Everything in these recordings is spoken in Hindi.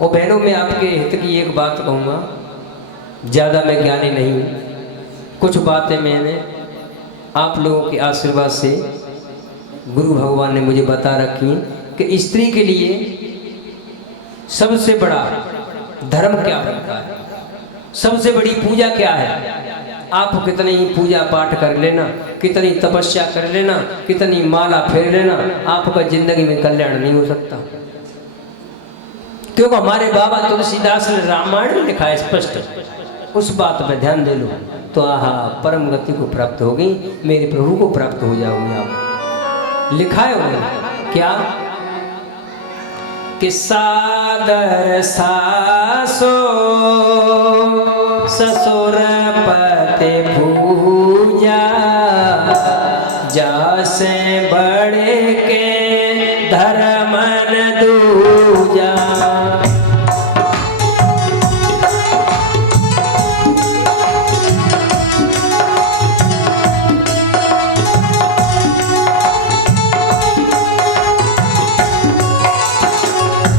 और बहनों, मैं आपके हित की एक बात कहूँगा, ज़्यादा मैं ज्ञानी नहीं हूँ, कुछ बातें मैंने आप लोगों के आशीर्वाद से गुरु भगवान ने मुझे बता रखी कि स्त्री के लिए सबसे बड़ा धर्म क्या बनता है, सबसे बड़ी पूजा क्या है। आप कितनी ही पूजा पाठ कर लेना, कितनी तपस्या कर लेना, कितनी माला फेर लेना, आपका जिंदगी में कल्याण नहीं हो सकता। क्योंकि हमारे बाबा तुलसीदास ने रामायण में लिखा है स्पष्ट, उस बात पे ध्यान दे लो तो आहा परम गति को प्राप्त होगी, मेरे प्रभु को प्राप्त हो जाओगे आप। लिखा है उन्होंने क्या कि सादर सासो ससुर पति पूजा, जासे बड़े के धर्मन दूजा।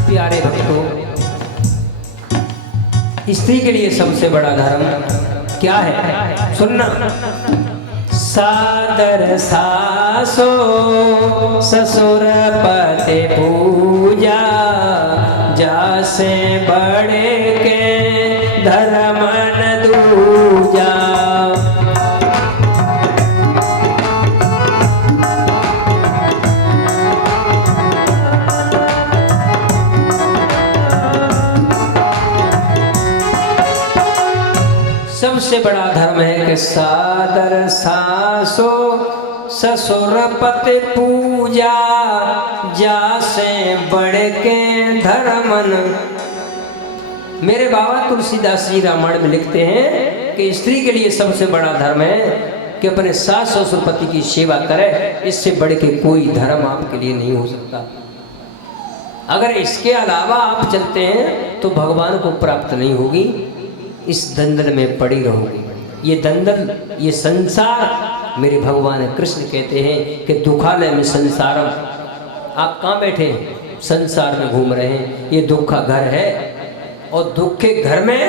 प्यारे भक्तों, स्त्री के लिए सबसे बड़ा धर्म क्या है, सुनना। सादर सासो ससुर पति पूजा, जासे बड़े के धर्मन दूजा। सबसे बड़ा धर्म है कि सादर सासो ससुर पति पूजा, जासे बड़े के धर्मन। मेरे बाबा तुलसीदास जी रामायण में लिखते हैं कि स्त्री के लिए सबसे बड़ा धर्म है कि अपने सास ससुर पति की सेवा करे, इससे बढ़ के कोई धर्म आपके लिए नहीं हो सकता। अगर इसके अलावा आप चलते हैं तो भगवान को प्राप्त नहीं होगी, इस दंदल में पड़ी रहोगी। ये दंदल, ये संसार, मेरे भगवान कृष्ण कहते हैं कि दुखालय में संसारम। आप कहाँ बैठे हैं, संसार में घूम रहे हैं, ये दुख का घर है। और दुख के घर में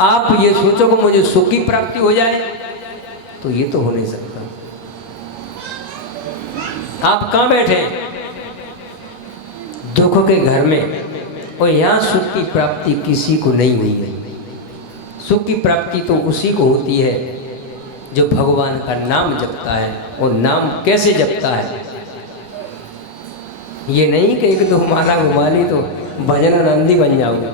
आप ये सोचो कि मुझे सुख की प्राप्ति हो जाए, तो ये तो हो नहीं सकता। आप कहाँ बैठे हैं, दुख के घर में, और यहाँ सुख की प्राप्ति किसी को नहीं हुई है। सुख की प्राप्ति तो उसी को होती है जो भगवान का नाम जपता है। और नाम कैसे जपता है, ये नहीं कि एक दो माला घुमा ली तो भजन नंदी बन जाओगे,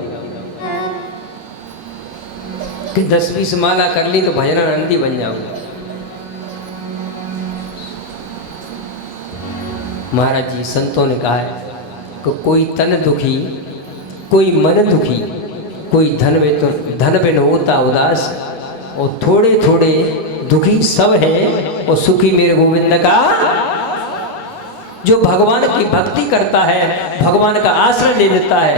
कि 10-20 माला कर ली तो भजन नंदी बन जाओगे। महाराज जी संतों ने कहा है कि कोई तन दुखी, कोई मन दुखी, कोई धन बिन होता उदास, और थोड़े थोड़े दुखी सब है, और सुखी मेरे गोविंद का। जो भगवान की भक्ति करता है, भगवान का आश्रय ले लेता है,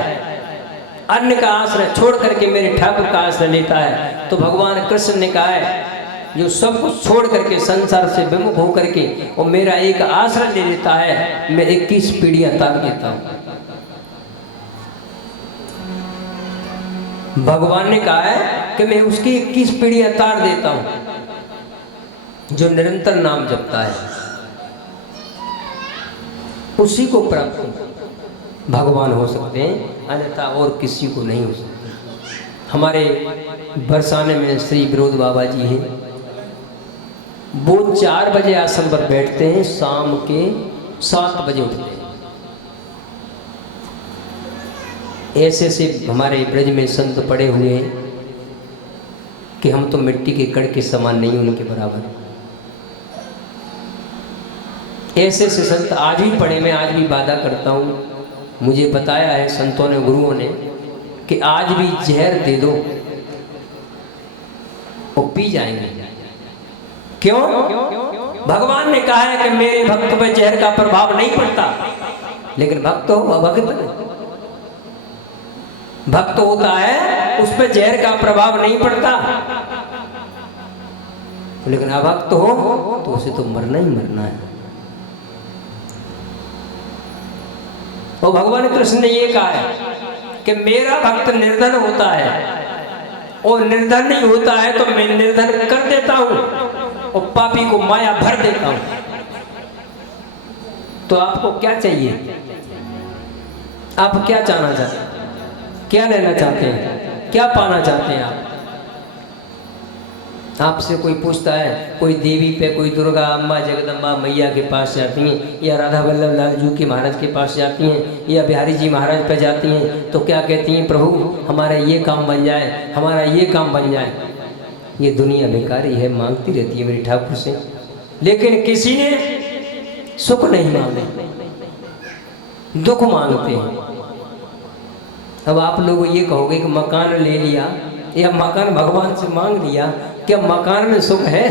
अन्य का आश्रय छोड़ करके मेरे ठाकुर का आश्रय लेता है, तो भगवान कृष्ण ने कहा है जो सब कुछ छोड़ करके संसार से विमुख होकर के और मेरा एक आश्रय ले लेता है, मैं 21 पीढ़ियां तार देता हूँ। भगवान ने कहा है कि मैं उसकी 21 पीढ़ियां तार देता हूं। जो निरंतर नाम जपता है उसी को प्राप्त भगवान हो सकते हैं, अन्यथा और किसी को नहीं हो सकते। हमारे बरसाने में श्री विरोध बाबा जी हैं, वो 4 बजे आसन पर बैठते हैं, शाम के 7 बजे उठते हैं। ऐसे से हमारे ब्रज में संत पड़े हुए हैं कि हम तो मिट्टी के कण के समान नहीं उनके बराबर। ऐसे से संत आज भी पड़े, मैं आज भी वादा करता हूँ, मुझे बताया है संतों ने, गुरुओं ने, कि आज भी जहर दे दो वो पी जाएंगे। क्यों? भगवान ने कहा है कि मेरे भक्त पर जहर का प्रभाव नहीं पड़ता, लेकिन भक्त हो अभक्त, भक्त होता है उस पर जहर का प्रभाव नहीं पड़ता, लेकिन अभक्त हो तो उसे तो मरना ही मरना है। और भगवान कृष्ण ने ये कहा है कि मेरा भक्त निर्धन होता है और निर्धन नहीं होता है तो मैं निर्धन कर देता हूं और पापी को माया भर देता हूं। तो आपको क्या चाहिए? आप क्या चाहना चाहते हैं? क्या लेना चाहते हैं? क्या पाना चाहते हैं आप? आपसे कोई पूछता है, कोई देवी पे, कोई दुर्गा अम्मा जगदम्बा मैया के पास जाती हैं या राधा वल्लभ लाल जी के महाराज के पास जाती हैं या बिहारी जी महाराज पे जाती हैं, तो क्या कहती हैं? प्रभु हमारा ये काम बन जाए, हमारा ये काम बन जाए। ये दुनिया बेकारी है, मांगती रहती है मेरी ठाकुर से, लेकिन किसी ने सुख नहीं मांगे, दुख मांगते हैं। अब आप लोग ये कहोगे कि मकान ले लिया या मकान भगवान से मांग लिया, क्या मकान में सुख है?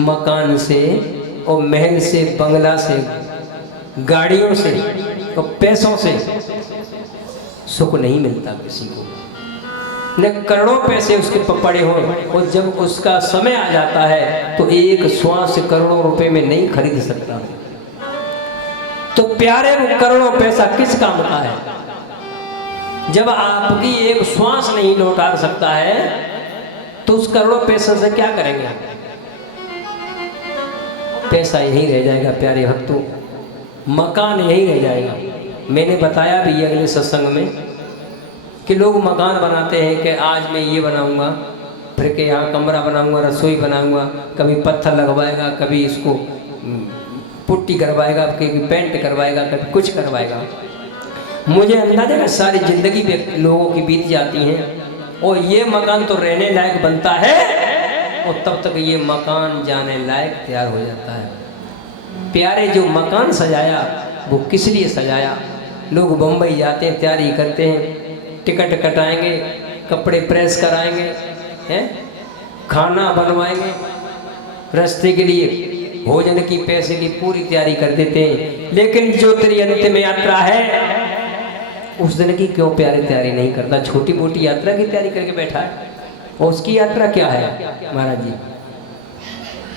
मकान से और महल से, बंगला से, गाड़ियों से और पैसों से सुख नहीं मिलता किसी को। न करोड़ों पैसे उसके पड़े हों और जब उसका समय आ जाता है तो एक श्वास करोड़ों रुपए में नहीं खरीद सकता। तो प्यारे वो करोड़ों पैसा किस काम का है जब आपकी एक श्वास नहीं लौटा सकता है? तो उस करोड़ों पैसे से क्या करेंगे? पैसा यही रह जाएगा प्यारे भक्तों, मकान यही रह जाएगा। मैंने बताया भी अगले सत्संग में कि लोग मकान बनाते हैं कि आज मैं ये बनाऊंगा, फिर के यहाँ कमरा बनाऊंगा, रसोई बनाऊंगा, कभी पत्थर लगवाएगा, कभी इसको पुट्टी करवाएगा, कभी पेंट करवाएगा, कभी कुछ करवाएगा। मुझे अंदाजा है सारी जिंदगी लोगों की बीत जाती हैं और ये मकान तो रहने लायक बनता है और तब तक ये मकान जाने लायक तैयार हो जाता है। प्यारे जो मकान सजाया वो किस लिए सजाया? लोग बम्बई जाते हैं, तैयारी करते हैं, टिकट कटाएंगे, कपड़े प्रेस कराएंगे, हैं, खाना बनवाएंगे, रास्ते के लिए भोजन की, पैसे की पूरी तैयारी कर देते हैं। लेकिन जो तेरी अंतिम यात्रा है उस दिन की क्यों प्यारी तैयारी नहीं करता? छोटी मोटी यात्रा की तैयारी करके बैठा है। और उसकी यात्रा क्या है महाराज जी?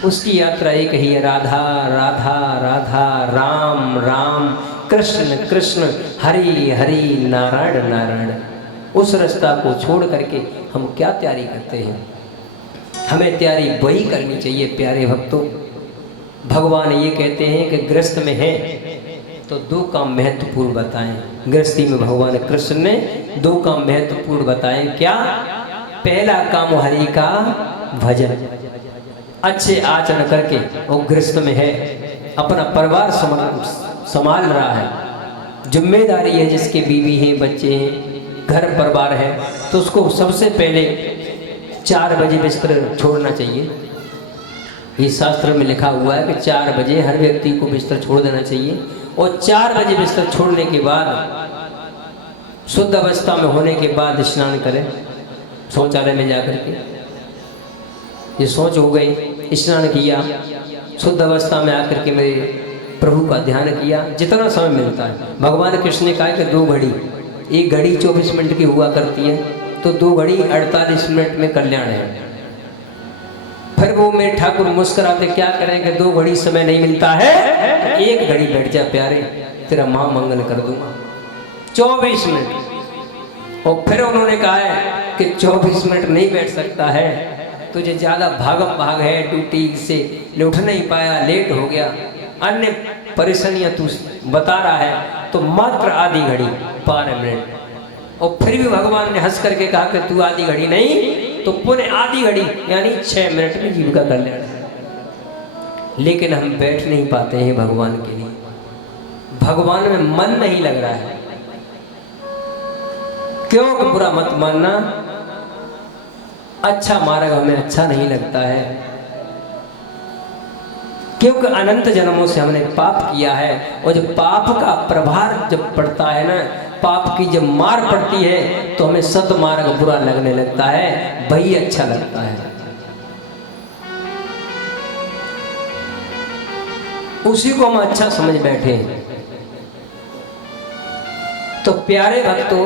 उसकी यात्रा एक ही है, राधा राधा राधा, राम राम, कृष्ण कृष्ण, हरि हरि, नारायण नारायण। उस रास्ता को छोड़ करके हम क्या तैयारी करते हैं? हमें तैयारी वही करनी चाहिए प्यारे भक्तों। भगवान ये कहते हैं कि गृहस्थ में है तो दो काम महत्वपूर्ण बताएं। गृहस्थी में भगवान कृष्ण ने दो काम महत्वपूर्ण बताएं। क्या? पहला काम हरि का भजन, अच्छे आचरण करके वो गृहस्थ में है, अपना परिवार संभाल रहा है, जिम्मेदारी है, जिसके बीवी हैं, बच्चे हैं, घर परिवार है, तो उसको सबसे पहले 4 बजे बिस्तर छोड़ना चाहिए। ये शास्त्र में लिखा हुआ है कि 4 बजे हर व्यक्ति को बिस्तर छोड़ देना चाहिए। और 4 बजे बिस्तर छोड़ने के बाद शुद्ध अवस्था में होने के बाद स्नान करें शौचालय में जाकर के। ये शौच हो गई, स्नान किया, शुद्ध अवस्था में आकर के मेरे प्रभु का ध्यान किया, जितना समय मिलता है। भगवान कृष्ण ने कहा कि 2 घड़ी, एक घड़ी 24 मिनट की हुआ करती है, तो 2 घड़ी 48 मिनट में कल्याण है। फिर वो मेरे ठाकुर मुस्कुराते, क्या करें कि 2 घड़ी समय नहीं मिलता है, 1 घड़ी बैठ जा प्यारे, तेरा महामंगल कर दूंगा। 24 मिनट। और फिर उन्होंने कहा है कि 24 मिनट नहीं बैठ सकता है, तुझे ज्यादा भागम भाग है, ड्यूटी से उठ नहीं पाया, लेट हो गया, अन्य परेशानियां तू बता रहा है, तो मात्र आधी घड़ी 12 मिनट। और फिर भी भगवान ने हंस करके कहा कि तू आधी घड़ी नहीं तो पुनः आधी घड़ी यानी 6 मिनट में जीविका कल्याण है। लेकिन हम बैठ नहीं पाते हैं भगवान के लिए, भगवान में मन नहीं लग रहा है। क्यों? बुरा मत मानना, अच्छा मार्ग हमें अच्छा नहीं लगता है, क्योंकि अनंत जन्मों से हमने पाप किया है। और जब पाप का प्रभार जब पड़ता है ना, पाप की जब मार पड़ती है, तो हमें सत मार्ग बुरा लगने लगता है, वही अच्छा लगता है। उसी को हम अच्छा समझ बैठे हैं। तो प्यारे भक्तों,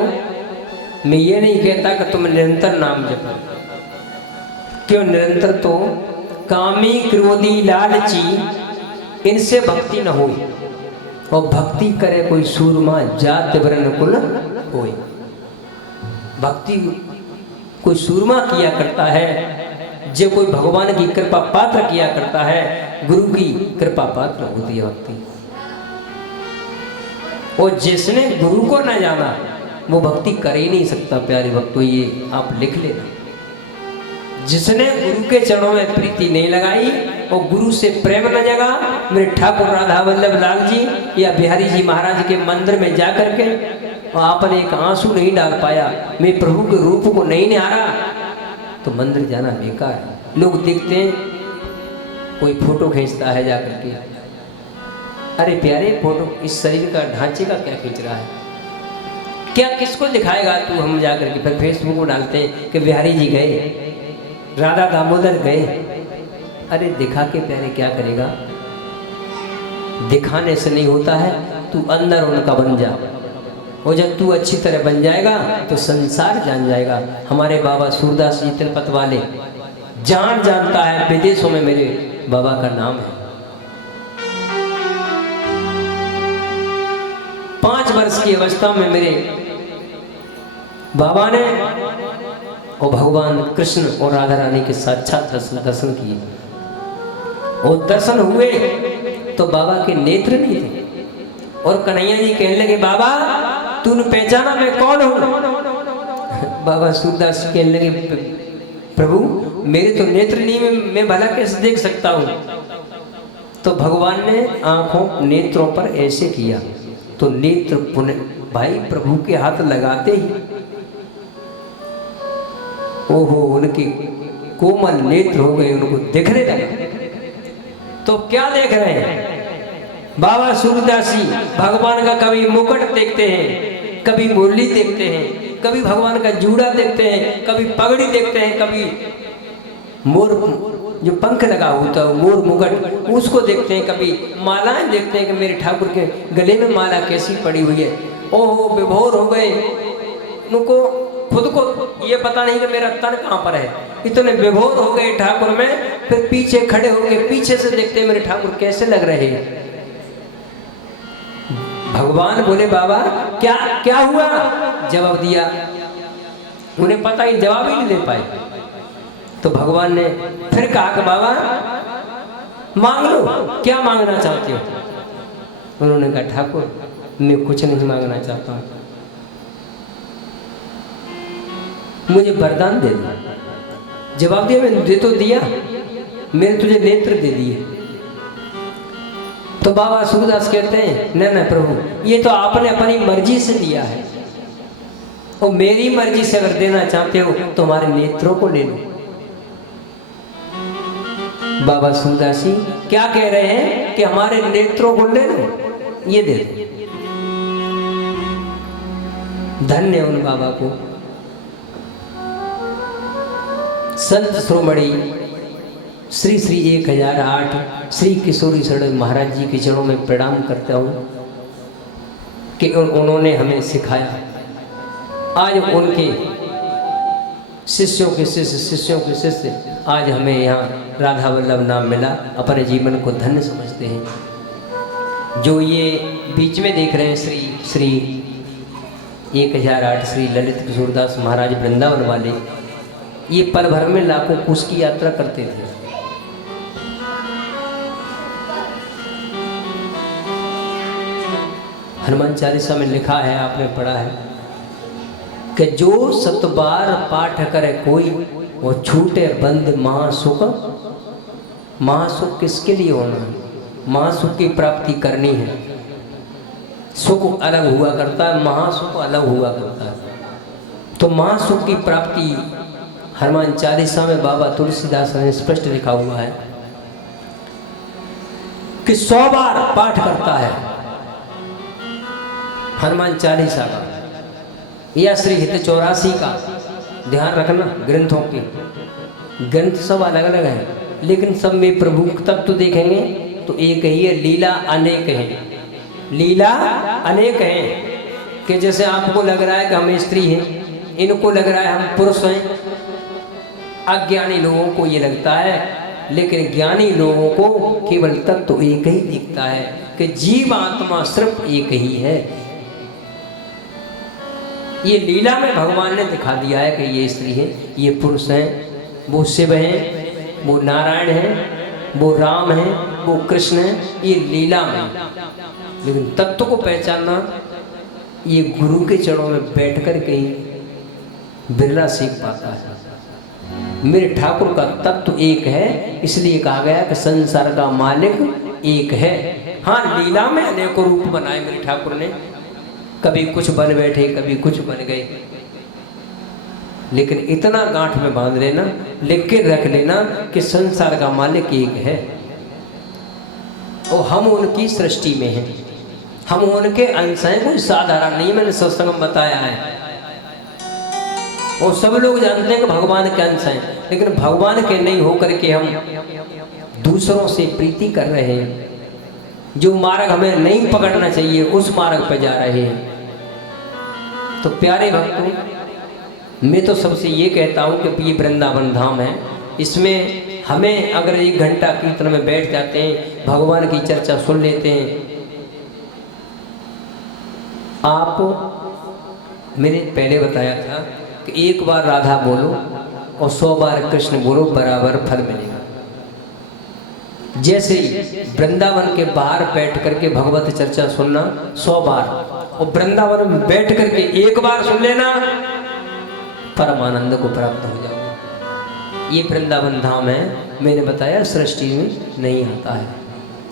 मैं ये नहीं कहता कि तुम निरंतर नाम जपो, क्यों निरंतर? तो कामी क्रोधी लालची इनसे भक्ति न हो, और भक्ति करे कोई सूरमा जात वर्ण कुल होय। भक्ति कोई सूरमा किया करता है, जो कोई भगवान की कृपा पात्र किया करता है, गुरु की कृपा पात्र होती है भक्ति। और जिसने गुरु को न जाना वो भक्ति कर ही नहीं सकता प्यारे भक्तों, ये आप लिख लेना। जिसने गुरु के चरणों में प्रीति नहीं लगाई और गुरु से प्रेम न जगा, मेरे ठाकुर राधा वल्लभ लाल जी या बिहारी जी महाराज के मंदिर में जाकर के और आपने एक आंसू नहीं डाल पाया, मैं प्रभु के रूप को नहीं निहारा, तो मंदिर जाना बेकार है। लोग देखते हैं कोई फोटो खींचता है जाकर के, अरे प्यारे फोटो इस शरीर का ढांचे का क्या खींच रहा है, क्या किसको दिखाएगा तू। हम जाकर के फिर फेसबुक में डालते हैं कि बिहारी जी गए, राधा दामोदर गए। अरे दिखा के प्यारे क्या करेगा, दिखाने से नहीं होता है, तू अंदर उनका बन जा। और जब तू अच्छी तरह बन जाएगा तो संसार जान जाएगा। हमारे बाबा सूरदास जी तिलपत वाले जान जानता है, विदेशों में मेरे बाबा का नाम है। 5 वर्ष की अवस्था में मेरे बाबा ने और भगवान कृष्ण और राधा रानी के साक्षात दर्शन किए। और दर्शन हुए तो बाबा के नेत्र नहीं थे, और कन्हैया जी कहने लगे बाबा तूने पहचाना मैं कौन हूँ। बाबा सूरदास कहने लगे प्रभु मेरे तो नेत्र नहीं, मैं भला कैसे देख सकता हूँ। तो भगवान ने आंखों नेत्रों पर ऐसे किया तो नेत्र पुनः भाई प्रभु के हाथ लगाते ही ओहो उनके कोमल नेत्र हो गए, उनको दिखने लगा। तो क्या देख रहे हैं बाबा सूरदास जी, भगवान का कभी मुकुट देखते हैं, कभी मुरली देखते हैं, कभी भगवान का जूड़ा देखते हैं, कभी पगड़ी देखते हैं, कभी मोर जो पंख लगा होता है मोर मुकुट उसको देखते हैं, कभी मालाएं देखते हैं कि मेरे ठाकुर के गले में माला कैसी पड़ी हुई है। ओहो विभोर हो गए, उनको खुद को ये पता नहीं कि मेरा तन कहाँ पर है, इतने विभोर हो गए ठाकुर में। फिर पीछे खड़े होकर पीछे से देखते हैं मेरे ठाकुर कैसे लग रहे हैं। भगवान बोले बाबा क्या क्या हुआ, जवाब दिया, उन्हें पता ही जवाब ही नहीं दे पाए। तो भगवान ने फिर कहा कि बाबा मांग लो, क्या मांगना चाहते हो। उन्होंने कहा ठाकुर मैं कुछ नहीं मांगना चाहता हूँ, मुझे वरदान दे दो। जवाब दिया मैंने दे तो दिया, मैंने तुझे नेत्र दे दिए। तो बाबा सूरदास कहते हैं न प्रभु ये तो आपने अपनी मर्जी से दिया है, और मेरी मर्जी से अगर देना चाहते हो तो हमारे नेत्रों को ले लो। बाबा सूरदास जी क्या कह रहे हैं कि हमारे नेत्रों को ले लो, ये दे दो। धन्य उन बाबा को। संत श्रोमणी श्री श्री 1008 श्री किशोरी शरण महाराज जी के चरणों में प्रणाम करता हूँ कि उन्होंने हमें सिखाया। आज उनके शिष्यों के शिष्य शिष्यों के शिष्य आज हमें यहाँ राधा वल्लभ नाम मिला, अपने जीवन को धन्य समझते हैं। जो ये बीच में देख रहे हैं श्री श्री 1008 श्री ललित किशोरदास महाराज वृंदावन वाले, ये पल भर में लाखों कोस की यात्रा करते थे। हनुमान चालीसा में लिखा है, आपने पढ़ा है कि जो 7 बार पाठ करे कोई वो छूटे बंद महासुख। महासुख किसके लिए होना है, महासुख की प्राप्ति करनी है। सुख अलग हुआ करता है, महासुख अलग हुआ करता है। तो महासुख की प्राप्ति हनुमान चालीसा में बाबा तुलसीदास ने स्पष्ट लिखा हुआ है कि 100 बार पाठ करता है हनुमान चालीसा का या श्री हित 84 का। ध्यान रखना ग्रंथों के ग्रंथ सब अलग अलग हैं, लेकिन सब में प्रभु तत्व देखेंगे तो एक ही है, लीला अनेक है। लीला अनेक है कि जैसे आपको लग रहा है कि हम स्त्री हैं, इनको लग रहा है हम पुरुष हैं। अज्ञानी लोगों को ये लगता है लेकिन ज्ञानी लोगों को केवल तत्व एक ही दिखता है कि जीव आत्मा सिर्फ एक ही है। ये लीला में भगवान ने दिखा दिया है कि ये स्त्री है, ये पुरुष है, वो शिव है, वो नारायण है, वो राम है, वो कृष्ण है, ये लीला में। लेकिन तत्व को पहचानना ये गुरु के चरणों में बैठकर के ही बिरला सीख पाता है। मेरे ठाकुर का तत्व एक है, इसलिए कहा गया कि संसार का मालिक एक है। हाँ, लीला में अनेकों रूप बनाए मेरे ठाकुर ने, कभी कुछ बन बैठे, कभी कुछ बन गए, लेकिन इतना गांठ में बांध लेना, लिख के रख लेना कि संसार का मालिक एक है और हम उनकी सृष्टि में हैं, हम उनके अंश हैं। कोई साधारण नहीं, मैंने सत्संग में बताया है। और सब लोग जानते हैं कि भगवान के अंश हैं, लेकिन भगवान के नहीं होकर के हम दूसरों से प्रीति कर रहे हैं। जो मार्ग हमें नहीं पकड़ना चाहिए उस मार्ग पर जा रहे हैं। तो प्यारे भक्तों, मैं तो सबसे ये कहता हूँ कि ये वृंदावन धाम है, इसमें हमें अगर 1 घंटा कीर्तन में बैठ जाते हैं, भगवान की चर्चा सुन लेते हैं। आप मैंने पहले बताया था कि 1 बार राधा बोलो और 100 बार कृष्ण बोलो, बराबर फल मिलेगा। जैसे ही वृंदावन के बाहर बैठ करके भगवत चर्चा सुनना 100 बार, और वृंदावन में बैठ करके 1 बार सुन लेना, परमानंद को प्राप्त हो जाओगे। ये वृंदावन धाम है, मैंने बताया सृष्टि में नहीं आता है,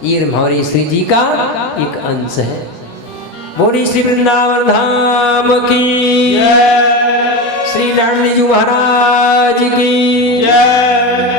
ये हमारी श्री जी का एक अंश है। बोली श्री वृंदावन धाम की जय, श्री लाडली जी महाराज की जय।